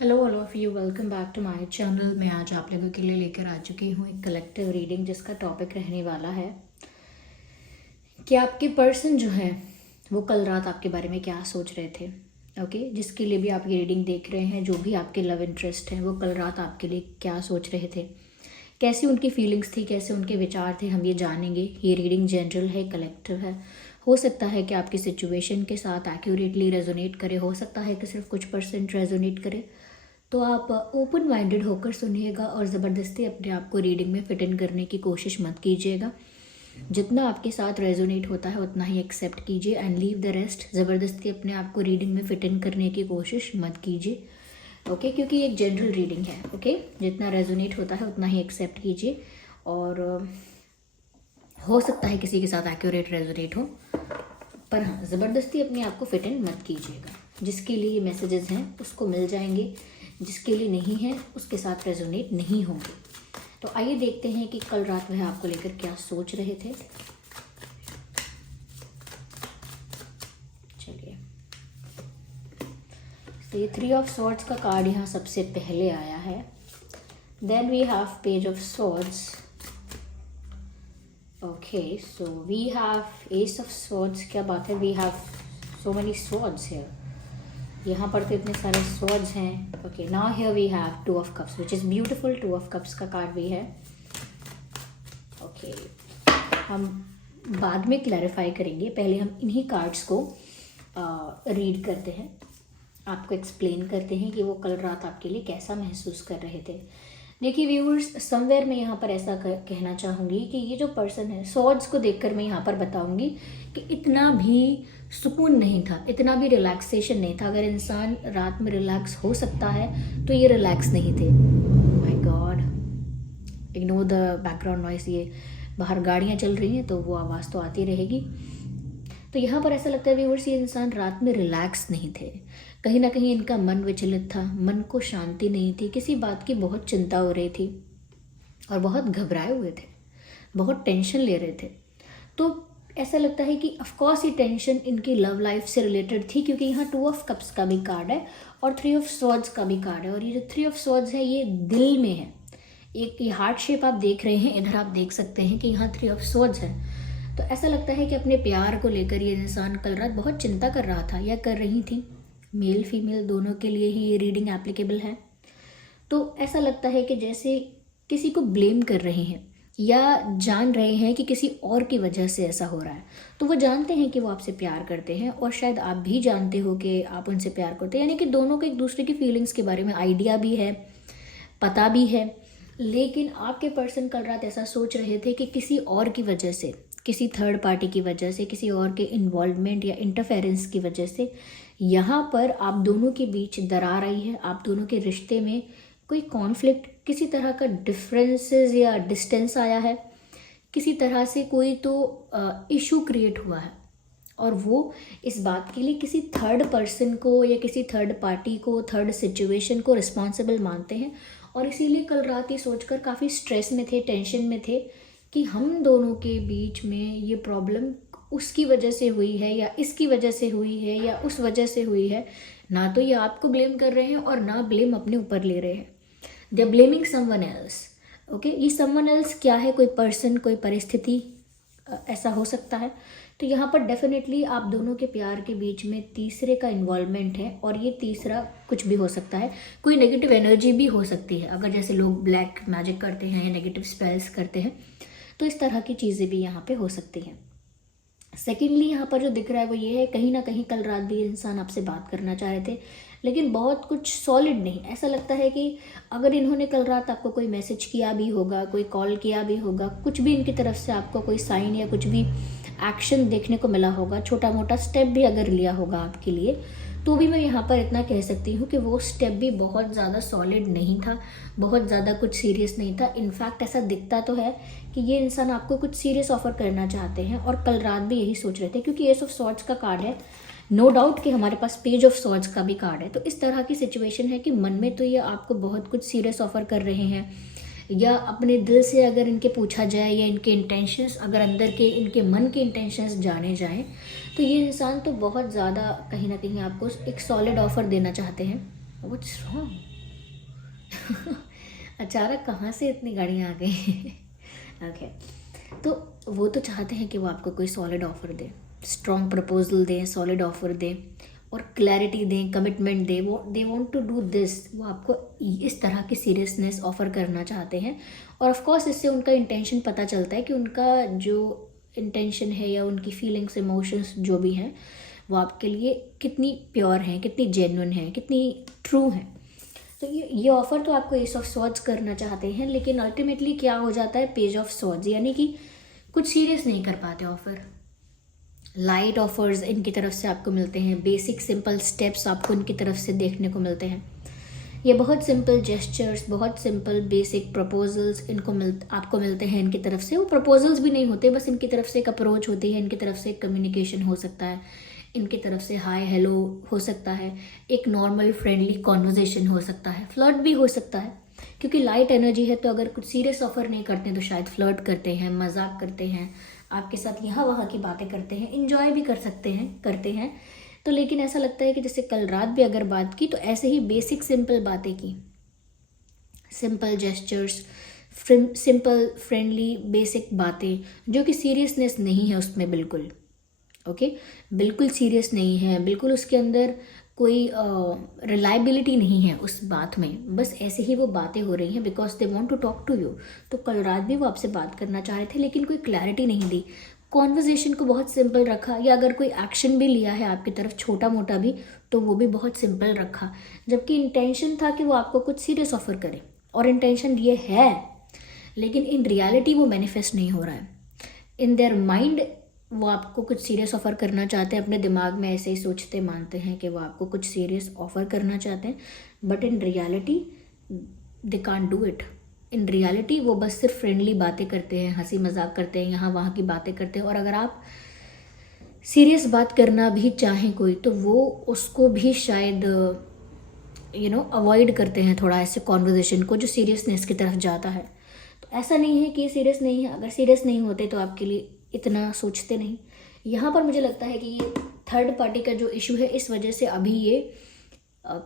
Hello all of you, welcome back to my channel. मैं आज आप लोगों के लिए लेकर आ चुकी हूँ एक कलेक्टिव रीडिंग जिसका टॉपिक रहने वाला है कि आपके पर्सन जो है वो कल रात आपके बारे में क्या सोच रहे थे। ओके, जिसके लिए भी आप ये रीडिंग देख रहे हैं, जो भी आपके लव इंटरेस्ट हैं, वो कल रात आपके लिए क्या सोच रहे थे, कैसी उनकी फीलिंग्स थी, कैसे उनके विचार थे, हम ये जानेंगे। ये रीडिंग जनरल है, कलेक्टिव है। हो सकता है कि आपकी सिचुएशन के साथ एक्यूरेटली रेजोनेट करे, हो सकता है कि सिर्फ कुछ परसेंट रेजोनेट करे। तो आप ओपन माइंडेड होकर सुनिएगा और ज़बरदस्ती अपने आप को रीडिंग में फिट इन करने की कोशिश मत कीजिएगा। जितना आपके साथ रेजोनेट होता है उतना ही एक्सेप्ट कीजिए एंड लीव द रेस्ट। ज़बरदस्ती अपने आप को रीडिंग में फिट इन करने की कोशिश मत कीजिए। ओके, क्योंकि ये एक जनरल रीडिंग है। ओके, जितना रेजोनेट होता है उतना ही एक्सेप्ट कीजिए। और हो सकता है किसी के साथ एक्यूरेट रेजोनेट हो, पर हाँ, ज़बरदस्ती अपने आप को फिट इन मत कीजिएगा। जिसके लिए ये मैसेजेस हैं उसको मिल जाएंगे, जिसके लिए नहीं है उसके साथ रेजोनेट नहीं होंगे। तो आइए देखते हैं कि कल रात वह आपको लेकर क्या सोच रहे थे। चलिए, तो ये 3 ऑफ स्वॉर्ड्स का कार्ड यहाँ सबसे पहले आया है। Then we have page of swords. Okay, so we have ace of swords. क्या बात है, we have so many swords here. यहाँ पर तो इतने सारे स्वॉर्ड्स हैं। Okay, now here we have 2 of cups which is beautiful. 2 of cups का कार्ड भी है। ओके, हम बाद में क्लैरिफाई करेंगे, पहले हम इन्हीं कार्ड्स को रीड करते हैं, आपको एक्सप्लेन करते हैं कि वो कल रात आपके लिए कैसा महसूस कर रहे थे। देखिए व्यूअर्स, समवेयर मैं यहाँ पर ऐसा कहना चाहूँगी कि ये जो पर्सन है, स्वॉर्ड्स को देखकर मैं यहाँ पर बताऊँगी कि इतना भी सुकून नहीं था, इतना भी रिलैक्सेशन नहीं था। अगर इंसान रात में रिलैक्स हो सकता है तो ये रिलैक्स नहीं थे। My God, ignore the background noise. ये बाहर गाड़ियाँ चल रही हैं तो वो आवाज़ तो आती रहेगी। तो यहाँ पर ऐसा लगता है व्यूअर्स, ये इंसान रात में रिलैक्स नहीं थे। कहीं ना कहीं इनका मन विचलित था, मन को शांति नहीं थी, किसी बात की बहुत चिंता हो रही थी और बहुत घबराए हुए थे, बहुत टेंशन ले रहे थे। तो ऐसा लगता है कि ऑफकोर्स ये टेंशन इनकी लव लाइफ से रिलेटेड थी, क्योंकि यहाँ 2 ऑफ कप्स का भी कार्ड है और 3 ऑफ स्वॉर्ड्स का भी कार्ड है। और ये जो 3 ऑफ स्वॉर्ड्स है ये दिल में है। एक ये हार्ट शेप आप देख रहे हैं, इधर आप देख सकते हैं कि यहाँ 3 ऑफ स्वॉर्ड्स है। तो ऐसा लगता है कि अपने प्यार को लेकर ये इंसान कल रात बहुत चिंता कर रहा था या कर रही थी। मेल फीमेल दोनों के लिए ही ये रीडिंग एप्लीकेबल है। तो ऐसा लगता है कि जैसे किसी को ब्लेम कर रहे हैं या जान रहे हैं कि किसी और की वजह से ऐसा हो रहा है। तो वो जानते हैं कि वो आपसे प्यार करते हैं और शायद आप भी जानते हो कि आप उनसे प्यार करते हैं, यानी कि दोनों को एक दूसरे की फीलिंग्स के बारे में आइडिया भी है, पता भी है। लेकिन आपके पर्सन कल रात ऐसा सोच रहे थे कि किसी और की वजह से, किसी थर्ड पार्टी की वजह से, किसी और के इन्वॉल्वमेंट या इंटरफेरेंस की वजह से यहाँ पर आप दोनों के बीच दरार आई है। आप दोनों के रिश्ते में कोई कॉन्फ्लिक्ट, किसी तरह का डिफरेंसेस या डिस्टेंस आया है, किसी तरह से कोई तो इशू क्रिएट हुआ है और वो इस बात के लिए किसी थर्ड पर्सन को या किसी थर्ड पार्टी को, थर्ड सिचुएशन को रिस्पॉन्सिबल मानते हैं। और इसीलिए कल रात ये सोचकर काफ़ी स्ट्रेस में थे, टेंशन में थे कि हम दोनों के बीच में ये प्रॉब्लम उसकी वजह से हुई है या इसकी वजह से हुई है या उस वजह से हुई है। ना तो ये आपको ब्लेम कर रहे हैं और ना ब्लेम अपने ऊपर ले रहे हैं। They are blaming someone else. Okay, ये समवन एल्स क्या है? कोई पर्सन, कोई परिस्थिति, ऐसा हो सकता है। तो यहाँ पर डेफिनेटली आप दोनों के प्यार के बीच में तीसरे का इन्वॉल्वमेंट है और ये तीसरा कुछ भी हो सकता है। कोई नेगेटिव एनर्जी भी हो सकती है, अगर जैसे लोग ब्लैक मैजिक करते हैं या नेगेटिव स्पेल्स करते हैं तो इस तरह की चीज़ें भी यहाँ पे हो सकती हैं। सेकेंडली यहाँ पर जो दिख रहा है वो ये है, कहीं ना कहीं कल रात भी इंसान आपसे बात करना चाह रहे थे लेकिन बहुत कुछ सॉलिड नहीं। ऐसा लगता है कि अगर इन्होंने कल रात आपको कोई मैसेज किया भी होगा, कोई कॉल किया भी होगा, कुछ भी इनकी तरफ से आपको कोई साइन या कुछ भी एक्शन देखने को मिला होगा, छोटा मोटा स्टेप भी अगर लिया होगा आपके लिए, तो भी मैं यहाँ पर इतना कह सकती हूँ कि वो स्टेप भी बहुत ज़्यादा सॉलिड नहीं था, बहुत ज़्यादा कुछ सीरियस नहीं था। इनफैक्ट ऐसा दिखता तो है कि ये इंसान आपको कुछ सीरियस ऑफर करना चाहते हैं और कल रात भी यही सोच रहे थे, क्योंकि एस ऑफ सॉर्ड्स का कार्ड है। नो डाउट कि हमारे पास पेज ऑफ सॉर्ड्स का भी कार्ड है। तो इस तरह की सिचुएशन है कि मन में तो ये आपको बहुत कुछ सीरियस ऑफर कर रहे हैं, या अपने दिल से अगर इनके पूछा जाए या इनके इंटेंशंस, अगर अंदर के इनके मन के इंटेंशंस जाने जाएं, तो ये इंसान तो बहुत ज़्यादा कहीं ना कहीं आपको एक सॉलिड ऑफर देना चाहते हैं। What's wrong? अचानक कहाँ से इतनी गाड़ियाँ आ गई? ओके, तो वो तो चाहते हैं कि वो आपको कोई सॉलिड ऑफर दे, स्ट्रॉन्ग प्रपोजल दें, सॉलिड ऑफर दें और क्लैरिटी दें, कमिटमेंट दें। वो they want to do this, वो आपको इस तरह की सीरियसनेस ऑफर करना चाहते हैं। और ऑफ कोर्स इससे उनका इंटेंशन पता चलता है कि उनका जो इंटेंशन है या उनकी फीलिंग्स, इमोशंस जो भी हैं, वो आपके लिए कितनी प्योर हैं, कितनी जेन्युइन हैं, कितनी ट्रू हैं। तो ये ऑफ़र तो आपको एस ऑफ स्वॉर्ड्स करना चाहते हैं, लेकिन अल्टीमेटली क्या हो जाता है, पेज ऑफ स्वॉर्ड्स, यानी कि कुछ सीरियस नहीं कर पाते ऑफ़र। लाइट ऑफर्स इनकी तरफ से आपको मिलते हैं, बेसिक सिंपल स्टेप्स आपको इनकी तरफ से देखने को मिलते हैं। ये बहुत सिंपल जेस्चर्स, बहुत सिंपल बेसिक प्रपोजल्स आपको मिलते हैं इनकी तरफ से। वो प्रपोजल्स भी नहीं होते, बस इनकी तरफ से एक अप्रोच होती है, इनकी तरफ से एक कम्युनिकेशन हो सकता है, इनकी तरफ से हाय हेलो हो सकता है, एक नॉर्मल फ्रेंडली कॉन्वर्जेसन हो सकता है, फ्लर्ट भी हो सकता है। क्योंकि लाइट एनर्जी है, तो अगर कुछ सीरियस ऑफर नहीं करते हैं तो शायद फ्लर्ट करते हैं, मजाक करते हैं, आपके साथ यहाँ वहाँ की बातें करते हैं, इंजॉय भी करते हैं। तो लेकिन ऐसा लगता है कि जैसे कल रात भी अगर बात की तो ऐसे ही बेसिक सिंपल बातें की, simple gestures, simple friendly basic बातें, जो कि सीरियसनेस नहीं है उसमें बिल्कुल। ओके, बिल्कुल सीरियस नहीं है, बिल्कुल उसके अंदर कोई रिलायबिलिटी नहीं है उस बात में, बस ऐसे ही वो बातें हो रही हैं because they want to talk to you. तो कल रात भी वो आपसे बात करना चाह रहे थे, लेकिन कोई क्लैरिटी नहीं दी, कॉन्वर्जेसन को बहुत सिंपल रखा, या अगर कोई एक्शन भी लिया है आपकी तरफ छोटा मोटा भी, तो वो भी बहुत सिंपल रखा, जबकि इंटेंशन था कि वो आपको कुछ सीरियस ऑफर करे, और इंटेंशन ये है, लेकिन इन रियलिटी वो मैनिफेस्ट नहीं हो रहा है। इन देयर माइंड वो आपको कुछ सीरियस ऑफर करना चाहते हैं, अपने दिमाग में ऐसे ही सोचते मानते हैं कि वो आपको कुछ सीरियस ऑफर करना चाहते हैं, but in reality they can't do it. In reality वो बस सिर्फ फ्रेंडली बातें करते हैं, हंसी मजाक करते हैं, यहाँ वहाँ की बातें करते हैं। और अगर आप सीरियस बात करना भी चाहें कोई, तो वो उसको भी शायद अवॉइड करते हैं थोड़ा, ऐसे कॉन्वर्जेसन को जो सीरियसनेस की तरफ जाता है। तो ऐसा नहीं है कि ये सीरियस नहीं है, अगर सीरियस नहीं होते तो आपके लिए इतना सोचते नहीं। यहाँ पर मुझे लगता है कि ये थर्ड पार्टी का जो इशू है, इस वजह से अभी ये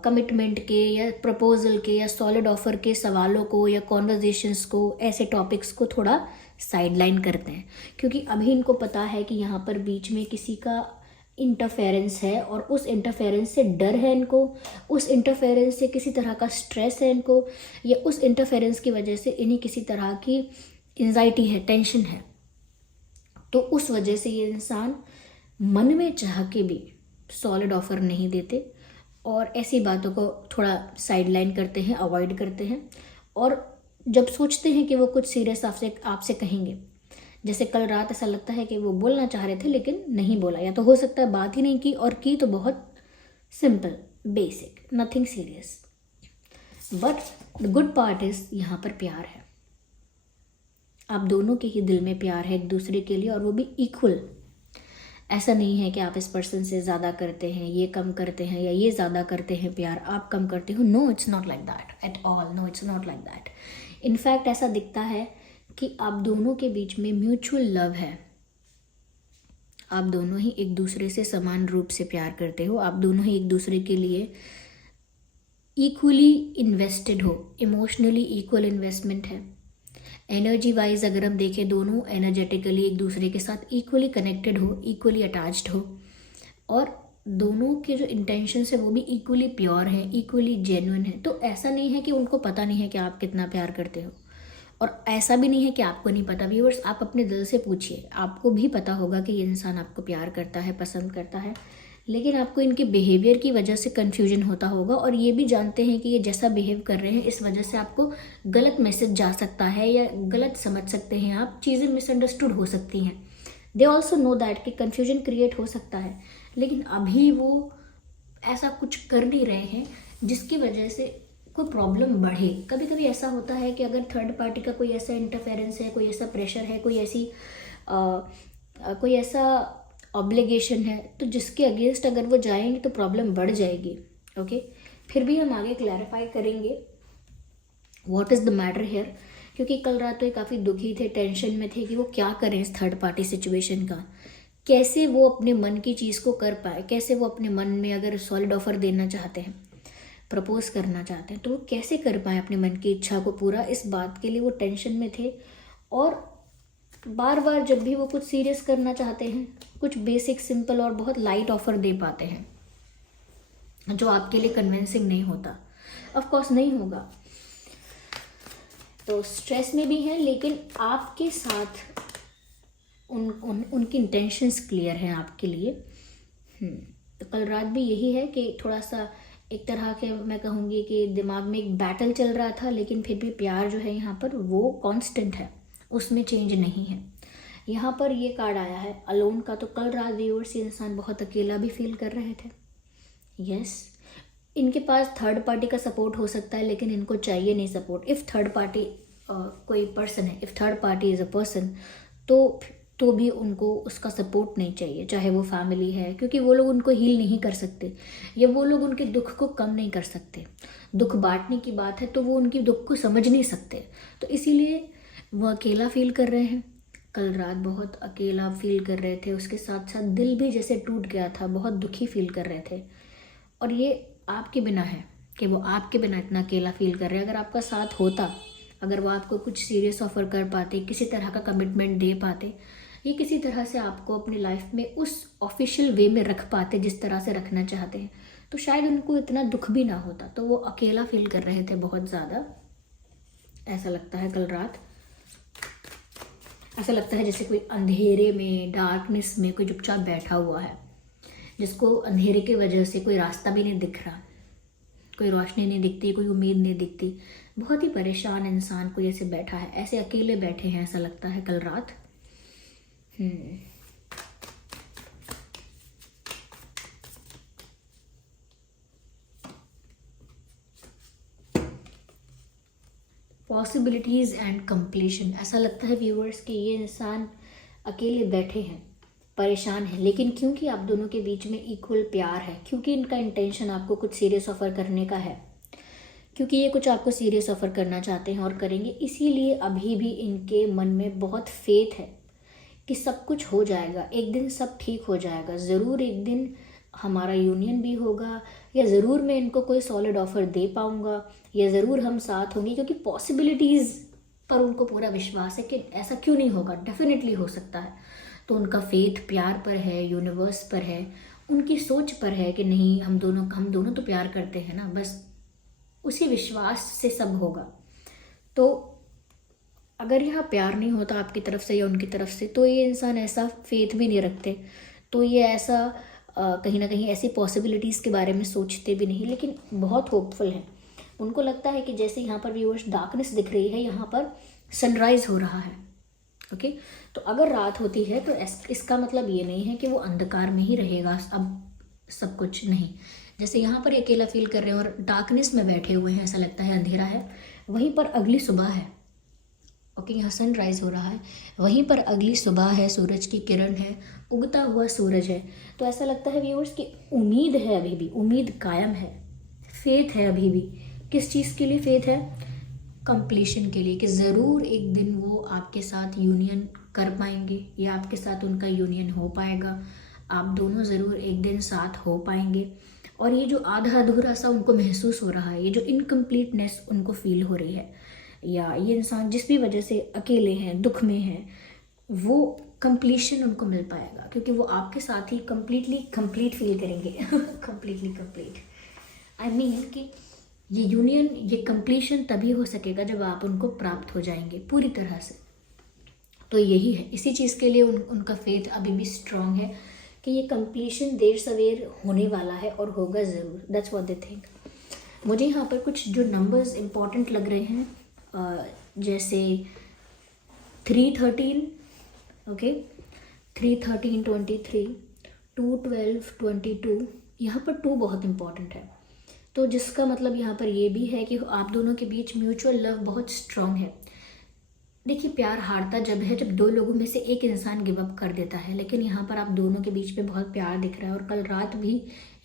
कमिटमेंट के या प्रपोजल के या सॉलिड ऑफर के सवालों को या कॉन्वर्जेशंस को, ऐसे टॉपिक्स को थोड़ा साइडलाइन करते हैं, क्योंकि अभी इनको पता है कि यहाँ पर बीच में किसी का इंटरफेरेंस है, और उस इंटरफेरेंस से डर है इनको, उस इंटरफेरेंस से किसी तरह का स्ट्रेस है इनको, या उस इंटरफेरेंस की वजह से इन्हें किसी तरह की एंजाइटी है, टेंशन है। तो उस वजह से ये इंसान मन में चाह के भी सॉलिड ऑफर नहीं देते, और ऐसी बातों को थोड़ा साइडलाइन करते हैं, अवॉइड करते हैं। और जब सोचते हैं कि वो कुछ सीरियस आपसे कहेंगे, जैसे कल रात ऐसा लगता है कि वो बोलना चाह रहे थे लेकिन नहीं बोला, या तो हो सकता है बात ही नहीं की, और की तो बहुत simple basic, nothing serious. But the good part is यहाँ पर प्यार है, आप दोनों के ही दिल में प्यार है एक दूसरे के लिए, और वो भी इक्वल। ऐसा नहीं है कि आप इस पर्सन से ज़्यादा करते हैं, ये कम करते हैं, या ये ज़्यादा करते हैं प्यार, आप कम करते हो। No, it's not like that at all, no it's not like that. In fact ऐसा दिखता है कि आप दोनों के बीच में म्यूचुअल लव है, आप दोनों ही एक दूसरे से समान रूप से प्यार करते हो, आप दोनों ही एक दूसरे के लिए इक्वली इन्वेस्टेड हो, इमोशनली इक्वल इन्वेस्टमेंट है। एनर्जी वाइज अगर हम देखें, दोनों एनर्जेटिकली एक दूसरे के साथ इक्वली कनेक्टेड हो, इक्वली अटैच्ड हो, और दोनों के जो इंटेंशंस है वो भी इक्वली प्योर है, इक्वली जेन्युइन है। तो ऐसा नहीं है कि उनको पता नहीं है कि आप कितना प्यार करते हो, और ऐसा भी नहीं है कि आपको नहीं पता। व्यूअर्स, आप अपने दिल से पूछिए, आपको भी पता होगा कि ये इंसान आपको प्यार करता है, पसंद करता है, लेकिन आपको इनके बिहेवियर की वजह से कन्फ्यूजन होता होगा, और ये भी जानते हैं कि ये जैसा बिहेव कर रहे हैं इस वजह से आपको गलत मैसेज जा सकता है, या गलत समझ सकते हैं आप, चीज़ें मिसअंडरस्टूड हो सकती हैं। दे ऑल्सो नो दैट कि कन्फ्यूजन क्रिएट हो सकता है, लेकिन अभी वो ऐसा कुछ कर नहीं रहे हैं जिसकी वजह से कोई प्रॉब्लम बढ़े। कभी कभी ऐसा होता है कि अगर थर्ड पार्टी का कोई ऐसा इंटरफेरेंस है, कोई ऐसा प्रेशर है, कोई ऐसा ऑब्लिगेशन है, तो जिसके अगेंस्ट अगर वो जाएंगे तो प्रॉब्लम बढ़ जाएगी। ओके, फिर भी हम आगे क्लैरिफाई करेंगे what is the matter here, क्योंकि कल रात तो ये काफ़ी दुखी थे, टेंशन में थे कि वो क्या करें इस थर्ड पार्टी सिचुएशन का, कैसे वो अपने मन की चीज़ को कर पाए, कैसे वो अपने मन में अगर सॉलिड ऑफर देना चाहते हैं प्रपोज करना चाहते हैं, तो वो कैसे कर पाए अपने मन की इच्छा को पूरा, इस बात के लिए वो टेंशन में थे। और बार बार जब भी वो कुछ सीरियस करना चाहते हैं, कुछ बेसिक सिंपल और बहुत लाइट ऑफर दे पाते हैं जो आपके लिए कन्विंसिंग नहीं होता, ऑफ कोर्स नहीं होगा। तो स्ट्रेस में भी हैं, लेकिन आपके साथ उनकी इंटेंशंस क्लियर हैं आपके लिए। तो कल रात भी यही है कि थोड़ा सा एक तरह के मैं कहूँगी कि दिमाग में एक बैटल चल रहा था, लेकिन फिर भी प्यार जो है यहाँ पर वो कांस्टेंट है, उसमें चेंज नहीं है। यहाँ पर ये कार्ड आया है अलोन का, तो कल रात व्यूअर्स ये इंसान बहुत अकेला भी फील कर रहे थे। यस, इनके पास थर्ड पार्टी का सपोर्ट हो सकता है, लेकिन इनको चाहिए नहीं सपोर्ट। इफ़ थर्ड पार्टी कोई पर्सन है, if third party is a person, तो भी उनको उसका सपोर्ट नहीं चाहिए, चाहे वो फैमिली है, क्योंकि वो लोग उनको हील नहीं कर सकते, या वो लोग उनके दुख को कम नहीं कर सकते। दुख बांटने की बात है तो वो उनकी दुख को समझ नहीं सकते, तो इसीलिए वो अकेला फील कर रहे हैं। कल रात बहुत अकेला फील कर रहे थे, उसके साथ साथ दिल भी जैसे टूट गया था, बहुत दुखी फील कर रहे थे। और ये आपके बिना है कि वो आपके बिना इतना अकेला फील कर रहे हैं। अगर आपका साथ होता, अगर वो आपको कुछ सीरियस ऑफर कर पाते, किसी तरह का कमिटमेंट दे पाते, ये किसी तरह से आपको अपनी लाइफ में उस ऑफिशियल वे में रख पाते जिस तरह से रखना चाहते हैं, तो शायद उनको इतना दुख भी ना होता। तो वो अकेला फील कर रहे थे बहुत ज़्यादा, ऐसा लगता है कल रात। ऐसा लगता है जैसे कोई अंधेरे में, डार्कनेस में कोई चुपचाप बैठा हुआ है, जिसको अंधेरे की वजह से कोई रास्ता भी नहीं दिख रहा, कोई रोशनी नहीं दिखती, कोई उम्मीद नहीं दिखती। बहुत ही परेशान इंसान कोई ऐसे बैठा है, ऐसे अकेले बैठे हैं, ऐसा लगता है कल रात। पॉसिबिलिटीज़ एंड कंप्लीशन, ऐसा लगता है व्यूअर्स कि ये इंसान अकेले बैठे हैं, परेशान है, लेकिन क्योंकि आप दोनों के बीच में इक्वल प्यार है, क्योंकि इनका इंटेंशन आपको कुछ सीरियस ऑफर करने का है, क्योंकि ये कुछ आपको सीरियस ऑफर करना चाहते हैं और करेंगे, इसीलिए अभी भी इनके मन में बहुत फेथ है कि सब कुछ हो जाएगा, एक दिन सब ठीक हो जाएगा, ज़रूर एक दिन हमारा यूनियन भी होगा, या ज़रूर मैं इनको कोई सॉलिड ऑफर दे पाऊँगा, या ज़रूर हम साथ होंगे, क्योंकि पॉसिबिलिटीज़ पर उनको पूरा विश्वास है कि ऐसा क्यों नहीं होगा, डेफिनेटली हो सकता है। तो उनका फेथ प्यार पर है, यूनिवर्स पर है, उनकी सोच पर है कि नहीं, हम दोनों तो प्यार करते हैं ना, बस उसी विश्वास से सब होगा। तो अगर यहाँ प्यार नहीं होता आपकी तरफ से या उनकी तरफ से, तो ये इंसान ऐसा फेथ भी नहीं रखते, तो ये ऐसा कहीं ना कहीं ऐसी पॉसिबिलिटीज़ के बारे में सोचते भी नहीं, लेकिन बहुत होपफुल है। उनको लगता है कि जैसे यहाँ पर व्यूअर्स डार्कनेस दिख रही है, यहाँ पर सनराइज़ हो रहा है। ओके, तो अगर रात होती है तो इसका मतलब ये नहीं है कि वो अंधकार में ही रहेगा अब सब कुछ, नहीं। जैसे यहाँ पर अकेला फील कर रहे हैं और डार्कनेस में बैठे हुए हैं, ऐसा लगता है अंधेरा है, वहीं पर अगली सुबह है। ओके, यहाँ सनराइज़ हो रहा है, वहीं पर अगली सुबह है, सूरज की किरण है, उगता हुआ सूरज है। तो ऐसा लगता है व्यूअर्स कि उम्मीद है, अभी भी उम्मीद कायम है, फेथ है अभी भी। किस चीज़ के लिए फेथ है? कंप्लीशन के लिए, कि ज़रूर एक दिन वो आपके साथ यूनियन कर पाएंगे, या आपके साथ उनका यूनियन हो पाएगा, आप दोनों ज़रूर एक दिन साथ हो पाएंगे। और ये जो आधा अधूरा सा उनको महसूस हो रहा है, ये जो इनकम्प्लीटनेस उनको फील हो रही है, या ये इंसान जिस भी वजह से अकेले हैं, दुख में हैं, वो कंप्लीशन उनको मिल पाएगा, क्योंकि वो आपके साथ ही कंप्लीटली कंप्लीट फील करेंगे। कंप्लीटली कंप्लीट, आई मीन कि ये यूनियन, ये कंप्लीशन तभी हो सकेगा जब आप उनको प्राप्त हो जाएंगे पूरी तरह से। तो यही है, इसी चीज़ के लिए उनका फेथ अभी भी स्ट्रांग है कि ये कंप्लीशन देर सवेर होने वाला है और होगा ज़रूर। That's what they think. मुझे यहाँ पर कुछ जो नंबर्स इंपॉर्टेंट लग रहे हैं, जैसे 313, ओके, 313 23, 212 22, यहाँ पर 2 बहुत इंपॉर्टेंट है। तो जिसका मतलब यहाँ पर ये भी है कि आप दोनों के बीच म्यूचुअल लव बहुत स्ट्रांग है। देखिए, प्यार हारता जब है, जब दो लोगों में से एक इंसान गिव अप कर देता है, लेकिन यहाँ पर आप दोनों के बीच में बहुत प्यार दिख रहा है, और कल रात भी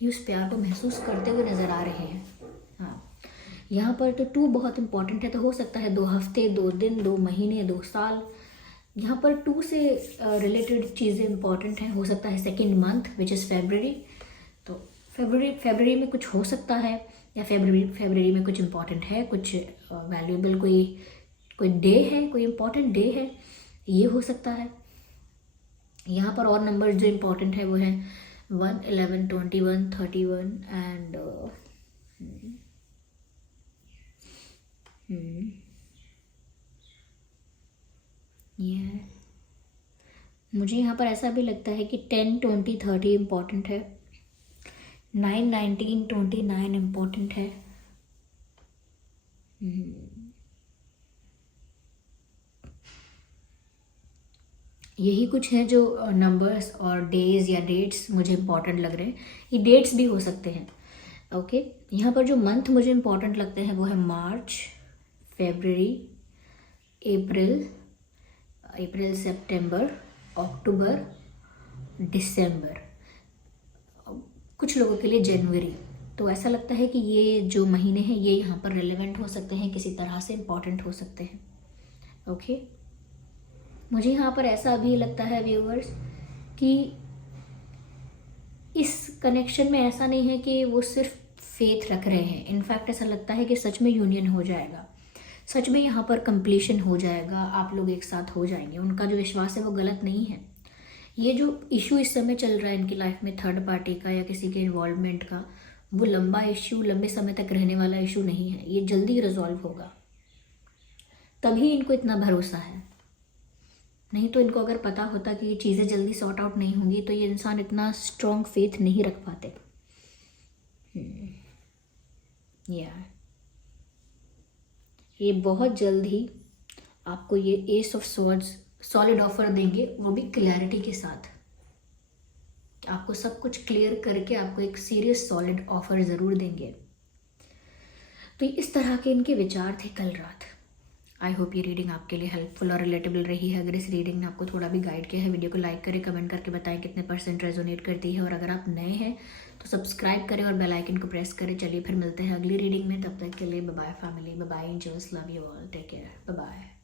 ये उस प्यार को महसूस करते हुए नज़र आ रहे हैं। हाँ, यहाँ पर तो 2 बहुत इंपॉर्टेंट है, तो हो सकता है 2 हफ्ते, 2 दिन, 2 महीने, 2 साल, यहाँ पर 2 से रिलेटेड चीज़ें इंपॉर्टेंट हैं। हो सकता है 2nd month which is February, तो फरवरी में कुछ हो सकता है, या फेब्रवरी में कुछ इम्पोर्टेंट है, कुछ वैल्यूएबल कोई डे है, कोई इम्पोर्टेंट डे है, ये हो सकता है। यहाँ पर और नंबर जो इम्पोर्टेंट है वो है 1, 11, 21, 31 एंड ये मुझे यहाँ पर ऐसा भी लगता है कि 10, 20, 30 इम्पोर्टेंट है, 9, 19, 29 इम्पोर्टेंट है। यही कुछ है जो नंबर्स और डेज या डेट्स मुझे इम्पोर्टेंट लग रहे हैं। ये डेट्स भी हो सकते हैं। ओके, यहाँ पर जो मंथ मुझे इम्पोर्टेंट लगते हैं वो है मार्च, फेब्रवरी, अप्रैल, सितंबर, अक्टूबर, दिसंबर, कुछ लोगों के लिए जनवरी। तो ऐसा लगता है कि ये जो महीने हैं ये यहाँ पर रिलेवेंट हो सकते हैं, किसी तरह से इम्पोर्टेंट हो सकते हैं। ओके, मुझे यहाँ पर ऐसा भी लगता है व्यूअर्स कि इस कनेक्शन में ऐसा नहीं है कि वो सिर्फ फेथ रख रहे हैं। इनफैक्ट ऐसा लगता है कि सच में यूनियन हो जाएगा, सच में यहाँ पर कंप्लीशन हो जाएगा, आप लोग एक साथ हो जाएंगे। उनका जो विश्वास है वो गलत नहीं है। ये जो इशू इस समय चल रहा है इनकी लाइफ में, थर्ड पार्टी का या किसी के इन्वॉल्वमेंट का, वो लंबा इशू, लंबे समय तक रहने वाला इशू नहीं है। ये जल्दी रिजॉल्व होगा, तभी इनको इतना भरोसा है। नहीं तो इनको अगर पता होता कि ये चीज़ें जल्दी सॉर्ट आउट नहीं होंगी तो ये इंसान इतना स्ट्रॉन्ग फेथ नहीं रख पाते। ये बहुत जल्द ही आपको ये S of swords solid offer देंगे, वो भी क्लैरिटी के साथ। आपको सब कुछ क्लियर करके आपको एक सीरियस सॉलिड ऑफर ज़रूर देंगे। तो इस तरह के इनके विचार थे कल रात। आई होप ये रीडिंग आपके लिए हेल्पफुल और रिलेटेबल रही है। अगर इस रीडिंग ने आपको थोड़ा भी गाइड किया है, वीडियो को लाइक करें, कमेंट करके बताएं कितने % रेजोनेट करती है। और अगर आप नए हैं तो सब्सक्राइब करें और बेल आइकन को प्रेस करें। चलिए फिर मिलते हैं अगली रीडिंग में, तब तक के लिए bye bye family, bye bye angels, love you all, take care, bye bye.